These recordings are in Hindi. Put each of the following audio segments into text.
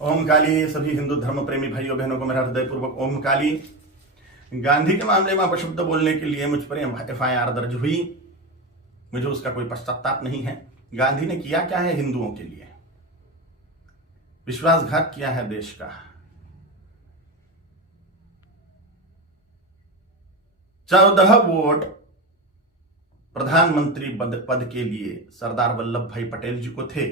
ओम काली। सभी हिंदू धर्म प्रेमी भाइयों बहनों को मेरा हृदयपूर्वक ओम काली। गांधी के मामले में अपशब्द बोलने के लिए मुझ पर FIR दर्ज हुई। मुझे उसका कोई पश्चाताप नहीं है। गांधी ने किया क्या है हिंदुओं के लिए? विश्वासघात किया है देश का। 14 वोट प्रधानमंत्री पद के लिए सरदार वल्लभ भाई पटेल जी को थे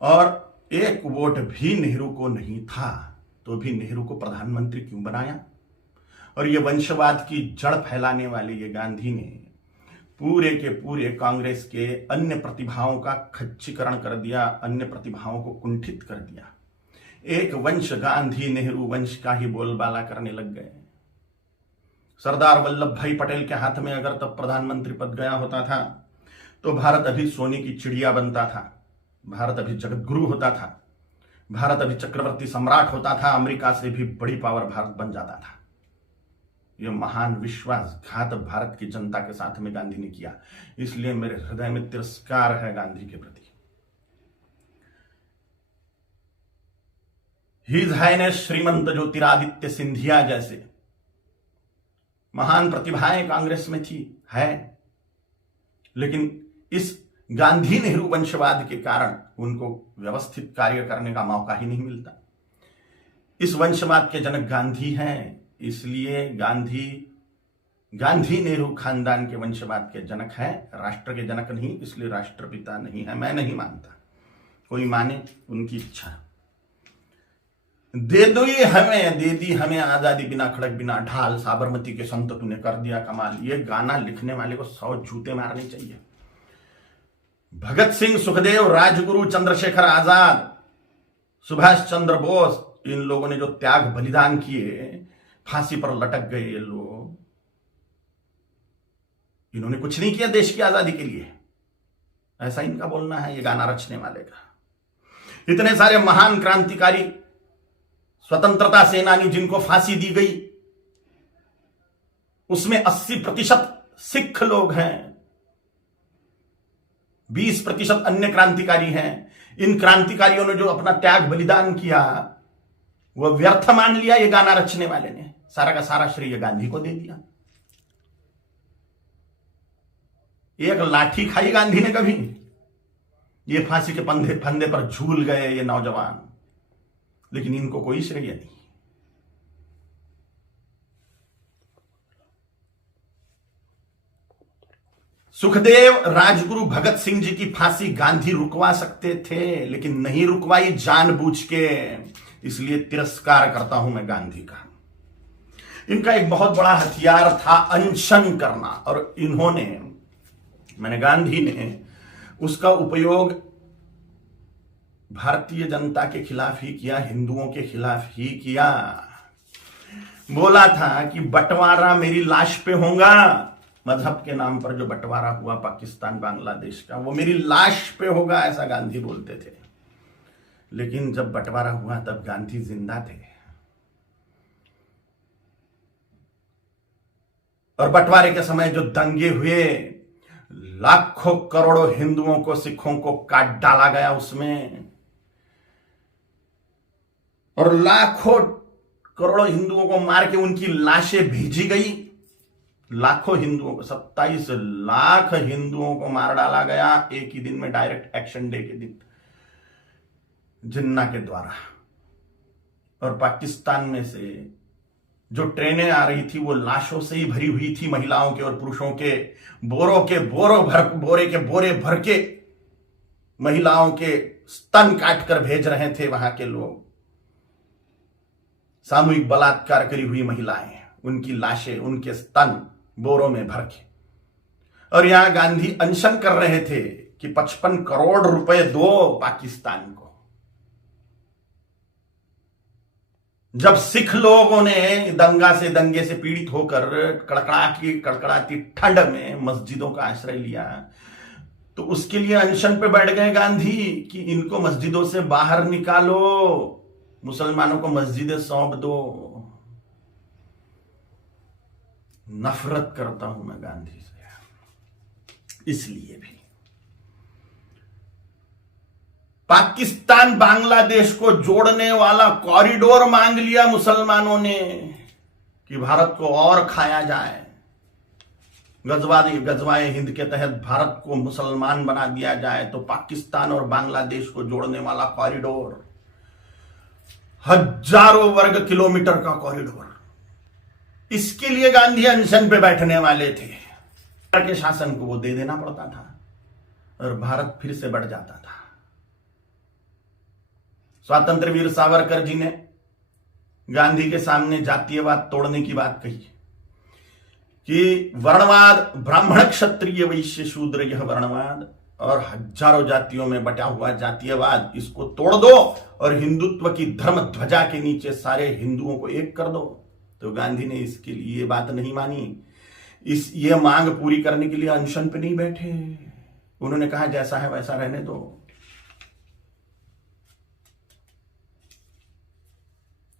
और 1 वोट भी नेहरू को नहीं था, तो भी नेहरू को प्रधानमंत्री क्यों बनाया? और ये वंशवाद की जड़ फैलाने वाले ये गांधी ने पूरे के पूरे कांग्रेस के अन्य प्रतिभाओं का खच्चीकरण कर दिया, अन्य प्रतिभाओं को कुंठित कर दिया। एक वंश गांधी नेहरू वंश का ही बोलबाला करने लग गए। सरदार वल्लभ भाई पटेल के हाथ में अगर तब प्रधानमंत्री पद गया होता था तो भारत अभी सोने की चिड़िया बनता था, भारत अभी जगत गुरु होता था, भारत अभी चक्रवर्ती सम्राट होता था, अमेरिका से भी बड़ी पावर भारत बन जाता था। यह महान विश्वासघात भारत की जनता के साथ में गांधी ने किया, इसलिए मेरे हृदय में तिरस्कार है गांधी के प्रति। हिज हाइनेस श्रीमंत ज्योतिरादित्य सिंधिया जैसे महान प्रतिभाएं कांग्रेस में थी, है, लेकिन इस गांधी नेहरू वंशवाद के कारण उनको व्यवस्थित कार्य करने का मौका ही नहीं मिलता। इस वंशवाद के जनक गांधी हैं, इसलिए गांधी नेहरू खानदान के वंशवाद के जनक हैं, राष्ट्र के जनक नहीं, इसलिए राष्ट्रपिता नहीं है। मैं नहीं मानता, कोई माने उनकी इच्छा। दे दी हमें आजादी, बिना खड़क बिना ढाल, साबरमती के संत तूने कर दिया कमाल। ये गाना लिखने वाले को 100 जूते मारने चाहिए। भगत सिंह, सुखदेव, राजगुरु, चंद्रशेखर आजाद, सुभाष चंद्र बोस, इन लोगों ने जो त्याग बलिदान किए, फांसी पर लटक गए ये लोग, इन्होंने कुछ नहीं किया देश की आजादी के लिए, ऐसा इनका बोलना है ये गाना रचने वाले का। इतने सारे महान क्रांतिकारी, स्वतंत्रता सेनानी जिनको फांसी दी गई, उसमें 80% सिख लोग हैं, 20% अन्य क्रांतिकारी हैं। इन क्रांतिकारियों ने जो अपना त्याग बलिदान किया वह व्यर्थ मान लिया ये गाना रचने वाले ने, सारा का सारा श्रेय गांधी को दे दिया। एक लाठी खाई गांधी ने कभी? ये फांसी के फंदे पर झूल गए ये नौजवान, लेकिन इनको कोई श्रेय नहीं। सुखदेव, राजगुरु, भगत सिंह जी की फांसी गांधी रुकवा सकते थे, लेकिन नहीं रुकवाई जानबूझ के, इसलिए तिरस्कार करता हूं मैं गांधी का। इनका एक बहुत बड़ा हथियार था अनशन करना, और गांधी ने उसका उपयोग भारतीय जनता के खिलाफ ही किया, हिंदुओं के खिलाफ ही किया। बोला था कि बंटवारा मेरी लाश पे होगा, मजहब के नाम पर जो बंटवारा हुआ पाकिस्तान बांग्लादेश का, वो मेरी लाश पे होगा, ऐसा गांधी बोलते थे। लेकिन जब बंटवारा हुआ तब गांधी जिंदा थे, और बंटवारे के समय जो दंगे हुए, लाखों करोड़ों हिंदुओं को, सिखों को काट डाला गया उसमें, और लाखों करोड़ों हिंदुओं को मार के उनकी लाशें भेजी गई। लाखों हिंदुओं को, 27 लाख हिंदुओं को मार डाला गया एक ही दिन में, डायरेक्ट एक्शन डे के दिन, जिन्ना के द्वारा। और पाकिस्तान में से जो ट्रेनें आ रही थी वो लाशों से ही भरी हुई थी, महिलाओं के और पुरुषों के, बोरे के बोरे भर के महिलाओं के स्तन काटकर भेज रहे थे वहां के लोग। सामूहिक बलात्कार करी हुई महिलाएं, उनकी लाशें, उनके स्तन बोरों में भर के। और यहां गांधी अनशन कर रहे थे कि 55 करोड़ रुपए दो पाकिस्तान को। जब सिख लोगों ने दंगे से पीड़ित होकर कड़कड़ाती ठंड में मस्जिदों का आश्रय लिया, तो उसके लिए अनशन पे बैठ गए गांधी कि इनको मस्जिदों से बाहर निकालो, मुसलमानों को मस्जिदें सौंप दो। नफरत करता हूं मैं गांधी से, इसलिए भी पाकिस्तान बांग्लादेश को जोड़ने वाला कॉरिडोर मांग लिया मुसलमानों ने कि भारत को और खाया जाए। गजवाए हिंद के तहत भारत को मुसलमान बना दिया जाए, तो पाकिस्तान और बांग्लादेश को जोड़ने वाला कॉरिडोर, हजारों वर्ग किलोमीटर का कॉरिडोर, इसके लिए गांधी अनशन पे बैठने वाले थे। के शासन को वो दे देना पड़ता था और भारत फिर से बढ़ जाता था। स्वतंत्र वीर सावरकर जी ने गांधी के सामने जातीयवाद तोड़ने की बात कही कि वर्णवाद, ब्राह्मण क्षत्रिय वैश्य शूद्र, यह वर्णवाद और हजारों जातियों में बटा हुआ जातीयवाद, इसको तोड़ दो और हिंदुत्व की धर्म ध्वजा के नीचे सारे हिंदुओं को एक कर दो। तो गांधी ने इसके लिए बात नहीं मानी। ये मांग पूरी करने के लिए अनशन पे नहीं बैठे। उन्होंने कहा जैसा है वैसा रहने दो।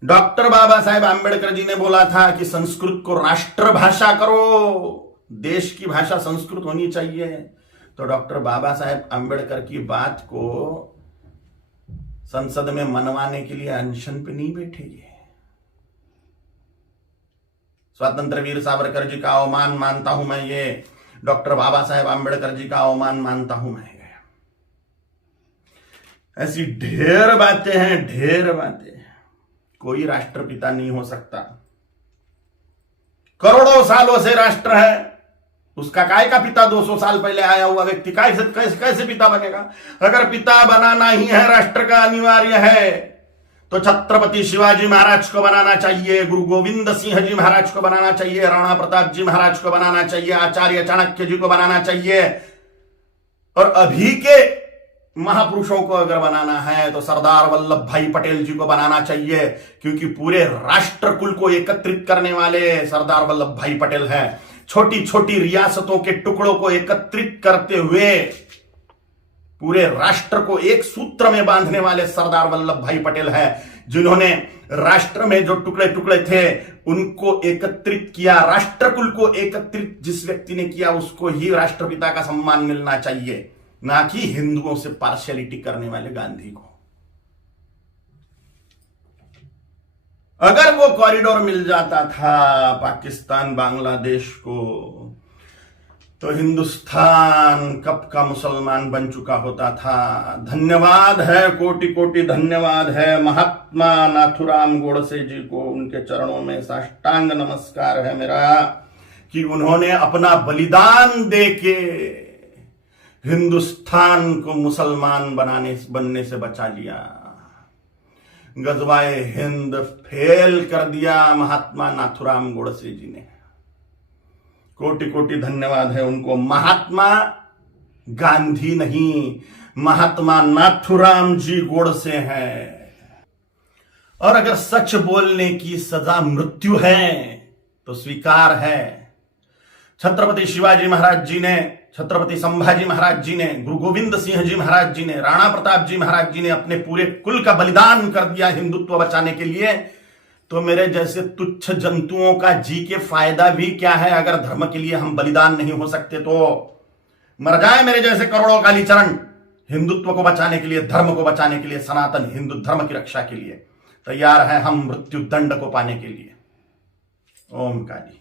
डॉक्टर बाबा साहेब आंबेडकर जी ने बोला था कि संस्कृत को राष्ट्रभाषा करो, देश की भाषा संस्कृत होनी चाहिए। तो डॉक्टर बाबा साहेब आंबेडकर की बात को संसद में मनवाने के लिए अनशन पे नहीं बैठे। ये स्वतंत्र वीर सावरकर जी का अवमान मानता हूं मैं, ये डॉक्टर बाबा साहेब आंबेडकर जी का अवमान मानता हूं मैं। ऐसी ढेर बातें हैं, ढेर बातें। कोई राष्ट्रपिता नहीं हो सकता। करोड़ों सालों से राष्ट्र है, उसका काय का पिता 200 साल पहले आया हुआ व्यक्ति कैसे पिता बनेगा? अगर पिता बनाना ही है, राष्ट्र का अनिवार्य है, तो छत्रपति शिवाजी महाराज को बनाना चाहिए, गुरु गोविंद सिंह जी महाराज को बनाना चाहिए, राणा प्रताप जी महाराज को बनाना चाहिए, आचार्य चाणक्य जी को बनाना चाहिए। और अभी के महापुरुषों को अगर बनाना है तो सरदार वल्लभ भाई पटेल जी को बनाना चाहिए, क्योंकि पूरे राष्ट्र कुल को एकत्रित करने वाले सरदार वल्लभ भाई पटेल हैं। छोटी छोटी रियासतों के टुकड़ों को एकत्रित करते हुए पूरे राष्ट्र को एक सूत्र में बांधने वाले सरदार वल्लभ भाई पटेल हैं, जिन्होंने राष्ट्र में जो टुकड़े टुकड़े थे उनको एकत्रित किया। राष्ट्र कुल को एकत्रित जिस व्यक्ति ने किया उसको ही राष्ट्रपिता का सम्मान मिलना चाहिए, ना कि हिंदुओं से पार्शियलिटी करने वाले गांधी को। अगर वो कॉरिडोर मिल जाता था पाकिस्तान बांग्लादेश को, तो हिंदुस्तान कब का मुसलमान बन चुका होता था। धन्यवाद है, कोटि कोटि धन्यवाद है महात्मा नाथुराम गोडसे जी को। उनके चरणों में साष्टांग नमस्कार है मेरा कि उन्होंने अपना बलिदान देके हिंदुस्तान को मुसलमान बनने से बचा लिया। गजवाए हिंद फेल कर दिया महात्मा नाथुराम गोडसे जी ने। कोटि कोटि धन्यवाद है उनको। महात्मा गांधी नहीं, महात्मा नाथुराम जी गोडसे हैं। और अगर सच बोलने की सजा मृत्यु है तो स्वीकार है। छत्रपति शिवाजी महाराज जी ने, छत्रपति संभाजी महाराज जी ने, गुरु गोविंद सिंह जी महाराज जी ने, राणा प्रताप जी महाराज जी ने अपने पूरे कुल का बलिदान कर दिया हिंदुत्व बचाने के लिए। तो मेरे जैसे तुच्छ जंतुओं का जी के फायदा भी क्या है? अगर धर्म के लिए हम बलिदान नहीं हो सकते तो मर जाए मेरे जैसे करोड़ों कालीचरण हिंदुत्व को बचाने के लिए, धर्म को बचाने के लिए, सनातन हिंदू धर्म की रक्षा के लिए तैयार है हम मृत्यु दंड को पाने के लिए। ओम काली।